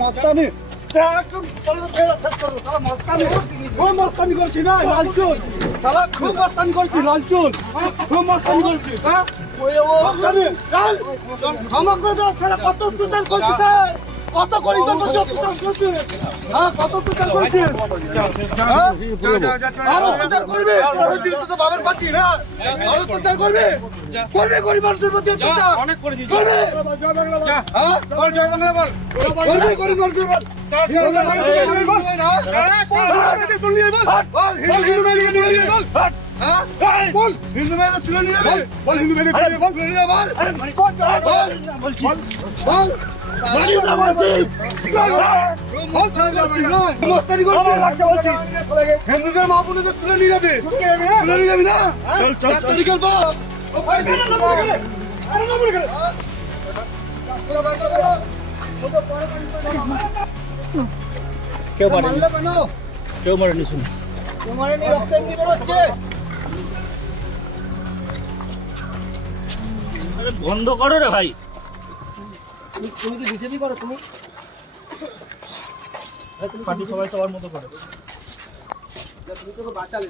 মস্তানি খুব মস্তানি করছি না লালচুল সালা খুব মস্তানি করছি লালচুল খুব মস্তানি করছি হ্যাঁ ক্ষমা করে দাও সালা কত অত্যাচার করছি স্যার কত করি অত্যাচার করছি হ্যাঁ কত অত্যাচার করছি আর অত্যাচার করবে তো বাবার পাচ্ছি না আর অত্যাচার করবে করবে গরিব মানুষের প্রতি অত্যাচার অনেক করেছি করবে হ্যাঁ বল জয় বাংলা বল করবে গরিব মানুষের হিন্দু মেয়েদের তুলে নিয়ে যাবে বল হিন্দু মেয়েদের তুলে নিয়ে যাবে বল হিন্দুদের মা বোনদের তুলে নিয়ে যাবে তুলে নিয়ে যাবি না 4 তারিখের পর কেউ মারেনি কেউ মারেনি শুনুন বন্ধ করো রে ভাই তুমি কি বিজেপি করো তুমি পার্টি সবাই সবার মতো করে তুমি তো বাঁচালে